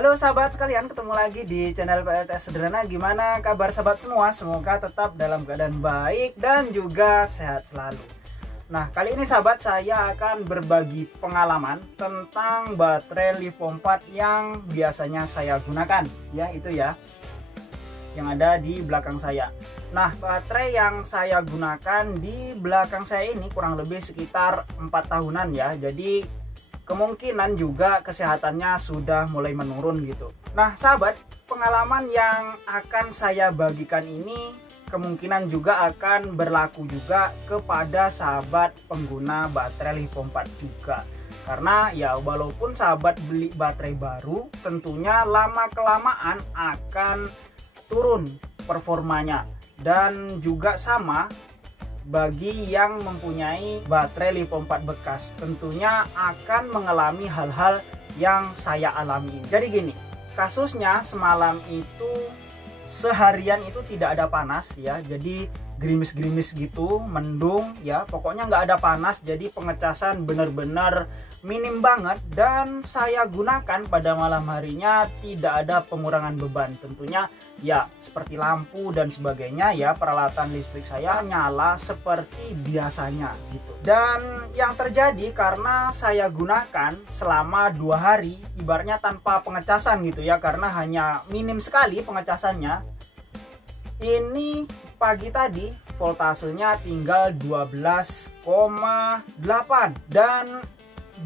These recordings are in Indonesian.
Halo sahabat sekalian, ketemu lagi di channel PLTS Sederhana. Gimana kabar sahabat semua? Semoga tetap dalam keadaan baik dan juga sehat selalu. Nah, kali ini sahabat, saya akan berbagi pengalaman tentang baterai LiPo 4 yang biasanya saya gunakan. Ya, itu ya, yang ada di belakang saya. Nah, baterai yang saya gunakan di belakang saya ini kurang lebih sekitar 4 tahunan ya. Jadi kemungkinan juga kesehatannya sudah mulai menurun gitu. Nah sahabat, pengalaman yang akan saya bagikan ini kemungkinan juga akan berlaku juga kepada sahabat pengguna baterai LiPo 4 juga. Karena ya walaupun sahabat beli baterai baru, tentunya lama kelamaan akan turun performanya. Dan juga sama bagi yang mempunyai baterai LiPo 4 bekas, tentunya akan mengalami hal-hal yang saya alami. Jadi gini, kasusnya semalam itu seharian itu tidak ada panas ya, jadi gerimis-gerimis gitu, mendung ya, pokoknya nggak ada panas, jadi pengecasan benar-benar minim banget. Dan saya gunakan pada malam harinya tidak ada pengurangan beban, tentunya ya seperti lampu dan sebagainya ya, peralatan listrik saya nyala seperti biasanya gitu. Dan yang terjadi karena saya gunakan selama 2 hari ibaratnya tanpa pengecasan gitu ya, karena hanya minim sekali pengecasannya. Ini pagi tadi voltasenya tinggal 12,8, dan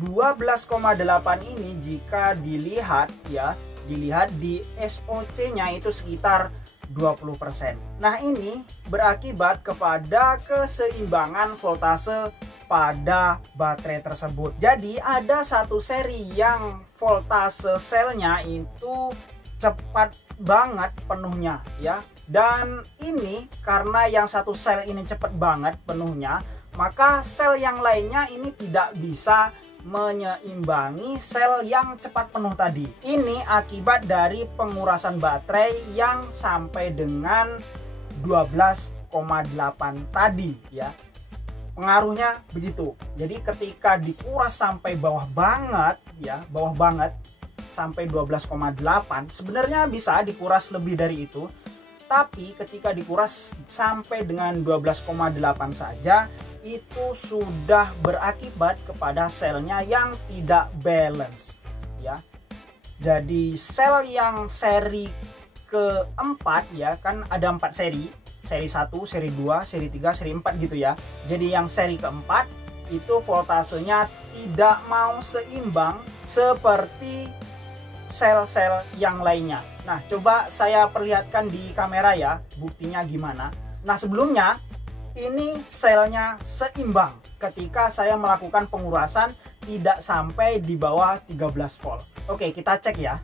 12,8 ini jika dilihat ya, dilihat di SOC nya itu sekitar 20%. Nah ini berakibat kepada keseimbangan voltase pada baterai tersebut. Jadi ada satu seri yang voltase selnya itu cepat banget penuhnya ya. Dan ini karena yang satu sel ini cepat banget penuhnya, maka sel yang lainnya ini tidak bisa menyeimbangi sel yang cepat penuh tadi. Ini akibat dari pengurasan baterai yang sampai dengan 12,8 tadi ya. Pengaruhnya begitu. Jadi ketika dikuras sampai bawah banget ya, bawah banget sampai 12,8, sebenarnya bisa dikuras lebih dari itu. Tapi ketika dikuras sampai dengan 12,8 saja, itu sudah berakibat kepada selnya yang tidak balance ya. Jadi sel yang seri keempat ya, kan ada 4 seri, seri 1, seri 2, seri 3, seri 4 gitu ya. Jadi yang seri keempat itu voltasenya tidak mau seimbang seperti sel-sel yang lainnya. Nah coba saya perlihatkan di kamera ya, buktinya gimana. Nah sebelumnya ini selnya seimbang ketika saya melakukan pengurasan tidak sampai di bawah 13 volt. Oke, kita cek ya.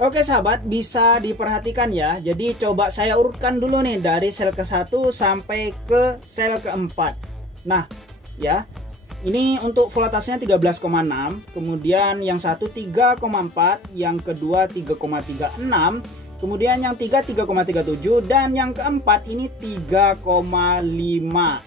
Oke sahabat, bisa diperhatikan ya. Jadi coba saya urutkan dulu nih dari sel ke-1 sampai ke sel ke-4. Nah ya, ini untuk voltasenya 13,6, kemudian yang satu 3,4, yang kedua 3,36, kemudian yang 3 3,37, dan yang keempat ini 3,5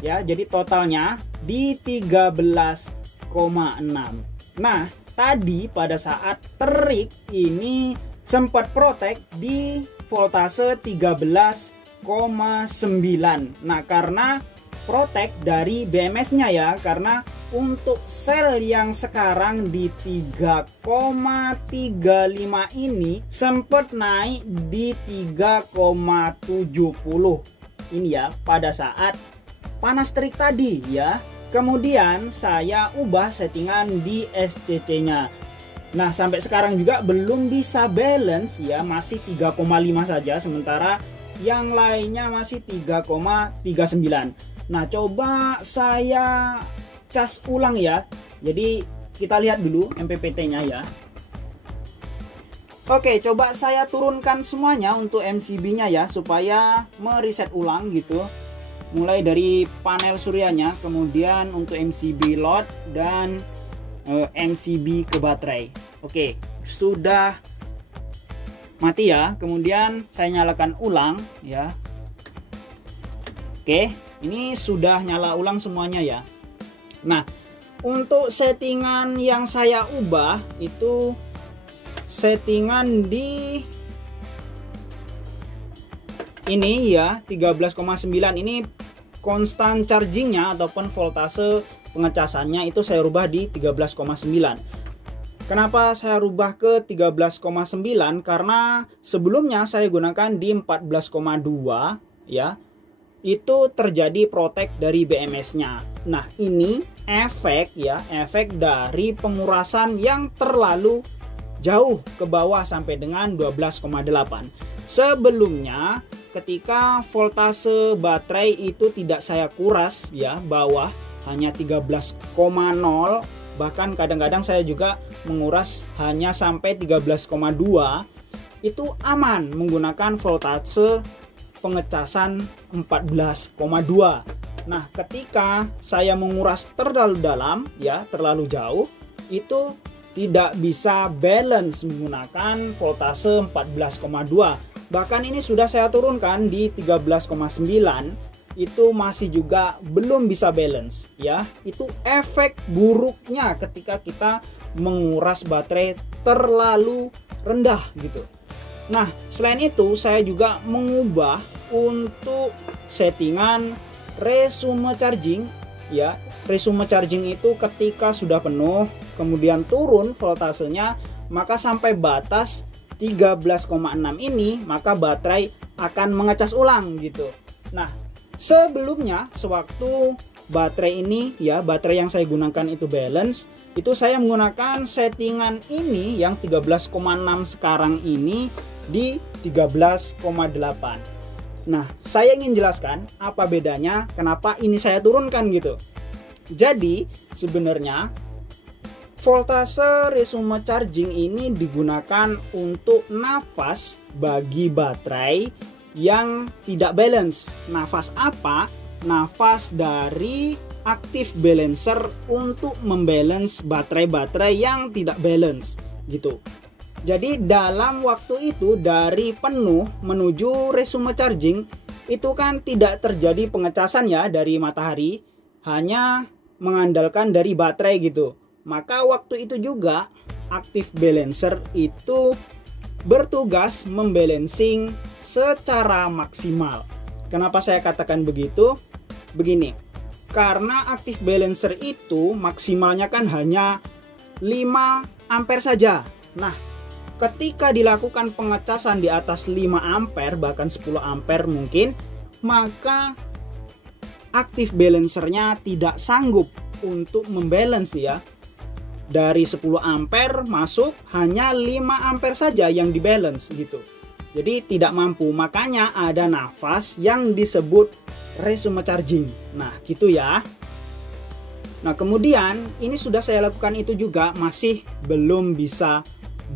ya. Jadi totalnya di 13,6. Nah tadi pada saat terik ini sempat protek di voltase 13,9. Nah karena protek dari BMS nya ya, karena untuk sel yang sekarang di 3,35 ini sempat naik di 3,70 ini ya pada saat panas terik tadi ya. Kemudian saya ubah settingan di SCC nya. Nah sampai sekarang juga belum bisa balance ya, masih 3,5 saja, sementara yang lainnya masih 3,39. Nah coba saya cas ulang ya. Jadi kita lihat dulu MPPT nya ya. Oke, coba saya turunkan semuanya untuk MCB nya ya, supaya mereset ulang gitu. Mulai dari panel suryanya, kemudian untuk MCB load dan MCB ke baterai. Oke, sudah mati ya. Kemudian saya nyalakan ulang ya. Oke, ini sudah nyala ulang semuanya ya. Nah untuk settingan yang saya ubah itu settingan di ini ya 13,9. Ini konstan chargingnya ataupun voltase pengecasannya itu saya rubah di 13,9. Kenapa saya rubah ke 13,9? Karena sebelumnya saya gunakan di 14,2 ya. Itu terjadi protect dari BMS-nya. Nah, ini efek ya, efek dari pengurasan yang terlalu jauh ke bawah sampai dengan 12,8. Sebelumnya ketika voltase baterai itu tidak saya kuras ya, bawah hanya 13,0, bahkan kadang-kadang saya juga menguras hanya sampai 13,2, itu aman menggunakan voltase pengecasan 14,2. Nah, ketika saya menguras terlalu dalam ya, terlalu jauh, itu tidak bisa balance menggunakan voltase 14,2. Bahkan ini sudah saya turunkan di 13,9, itu masih juga belum bisa balance ya. Itu efek buruknya ketika kita menguras baterai terlalu rendah gitu. Nah, selain itu saya juga mengubah untuk settingan resume charging ya. Resume charging itu ketika sudah penuh kemudian turun voltasenya, maka sampai batas 13,6 ini maka baterai akan mengecas ulang gitu. Nah, sebelumnya sewaktu baterai ini ya, baterai yang saya gunakan itu balance, itu saya menggunakan settingan ini yang 13,6 sekarang ini di 13,8. Nah, saya ingin jelaskan apa bedanya, kenapa ini saya turunkan gitu. Jadi sebenarnya voltase resume charging ini digunakan untuk nafas bagi baterai yang tidak balance. Nafas apa? Nafas dari active balancer untuk membalance baterai-baterai yang tidak balance gitu. Jadi dalam waktu itu dari penuh menuju resume charging itu kan tidak terjadi pengecasan ya dari matahari, hanya mengandalkan dari baterai gitu. Maka waktu itu juga active balancer itu bertugas membalancing secara maksimal. Kenapa saya katakan begitu? Begini, karena active balancer itu maksimalnya kan hanya 5 ampere saja. Nah, ketika dilakukan pengecasan di atas 5 ampere bahkan 10 ampere mungkin, maka active balancernya tidak sanggup untuk membalance ya. Dari 10 ampere masuk hanya 5 ampere saja yang dibalance gitu. Jadi tidak mampu, makanya ada nafas yang disebut resume charging. Nah, gitu ya. Nah, kemudian ini sudah saya lakukan itu juga masih belum bisa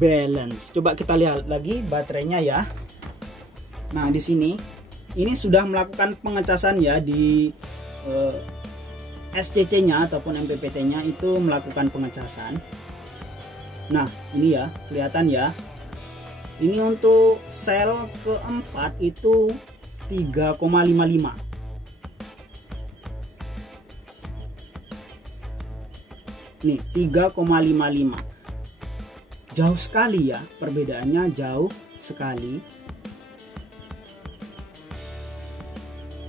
balance. Coba kita lihat lagi baterainya ya. Nah, di sini ini sudah melakukan pengecasan ya di SCC-nya ataupun MPPT-nya itu melakukan pengecasan. Nah, ini ya, kelihatan ya. Ini untuk sel keempat itu 3,55. Nih, 3,55. Jauh sekali ya, perbedaannya jauh sekali.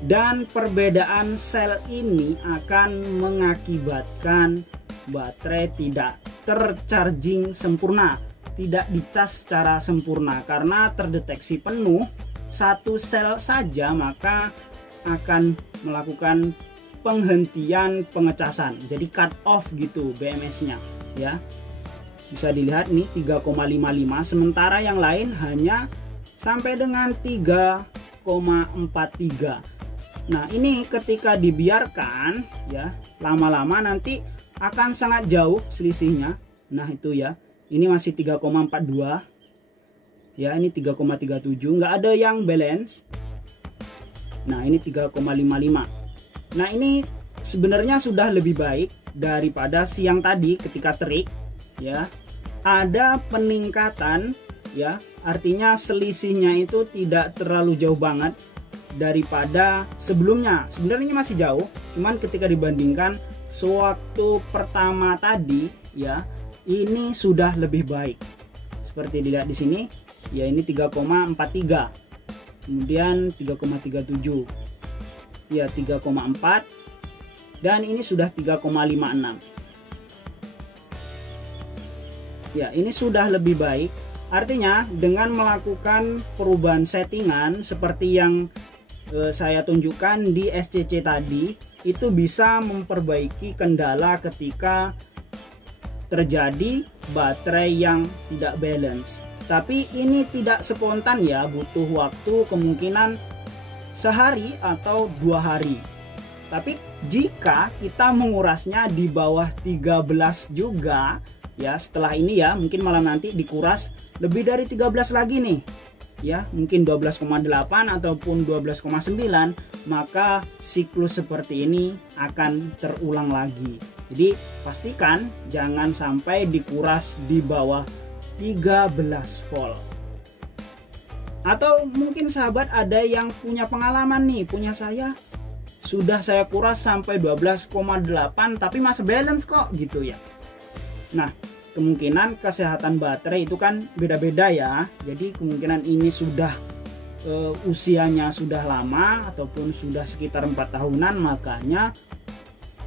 Dan perbedaan sel ini akan mengakibatkan baterai tidak tercharging sempurna, tidak dicas secara sempurna. Karena terdeteksi penuh satu sel saja, maka akan melakukan penghentian pengecasan, jadi cut off gitu BMS-nya ya. Bisa dilihat nih 3,55, sementara yang lain hanya sampai dengan 3,43. Nah, ini ketika dibiarkan ya, lama-lama nanti akan sangat jauh selisihnya. Nah, itu ya. Ini masih 3,42. Ya, ini 3,37, nggak ada yang balance. Nah, ini 3,55. Nah, ini sebenarnya sudah lebih baik daripada siang tadi ketika terik ya. Ada peningkatan ya, artinya selisihnya itu tidak terlalu jauh banget daripada sebelumnya. Sebenarnya masih jauh, cuman ketika dibandingkan sewaktu pertama tadi ya, ini sudah lebih baik. seperti dilihat di sini ya, ini 3,43, kemudian 3,37 ya, 3,4, dan ini sudah 3,56 ya, ini sudah lebih baik. Artinya dengan melakukan perubahan settingan seperti yang saya tunjukkan di SCC tadi, itu bisa memperbaiki kendala ketika terjadi baterai yang tidak balance. Tapi ini tidak spontan ya, butuh waktu kemungkinan sehari atau 2 hari. Tapi jika kita mengurasnya di bawah 13 juga ya, setelah ini ya, mungkin malam nanti dikuras lebih dari 13 lagi nih ya, mungkin 12,8 ataupun 12,9, maka siklus seperti ini akan terulang lagi. Jadi pastikan jangan sampai dikuras di bawah 13 volt. Atau mungkin sahabat ada yang punya pengalaman nih, punya saya sudah saya kuras sampai 12,8 tapi masih balance kok gitu ya. Nah, kemungkinan kesehatan baterai itu kan beda-beda ya. Jadi kemungkinan ini sudah usianya sudah lama ataupun sudah sekitar 4 tahunan, makanya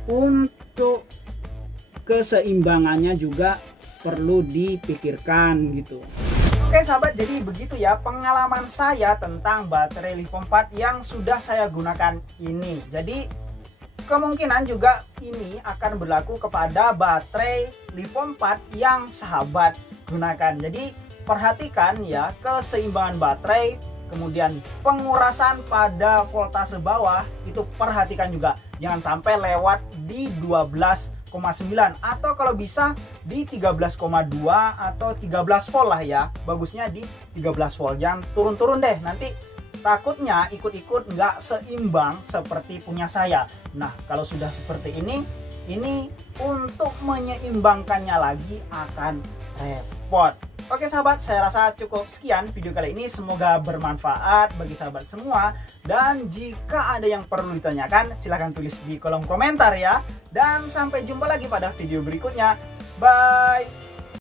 untuk keseimbangannya juga perlu dipikirkan gitu. Oke sahabat, jadi begitu ya pengalaman saya tentang baterai lithium 4 yang sudah saya gunakan ini. Jadi kemungkinan juga ini akan berlaku kepada baterai lithium 4 yang sahabat gunakan. Jadi perhatikan ya keseimbangan baterai, kemudian pengurasan pada voltase bawah itu perhatikan juga. Jangan sampai lewat di 12,9 atau kalau bisa di 13,2 atau 13 volt lah ya. Bagusnya di 13 volt, jangan turun-turun deh, nanti takutnya ikut-ikut nggak seimbang seperti punya saya. Nah, kalau sudah seperti ini untuk menyeimbangkannya lagi akan repot. Oke sahabat, saya rasa cukup sekian video kali ini. Semoga bermanfaat bagi sahabat semua. Dan jika ada yang perlu ditanyakan, silahkan tulis di kolom komentar ya. Dan sampai jumpa lagi pada video berikutnya. Bye!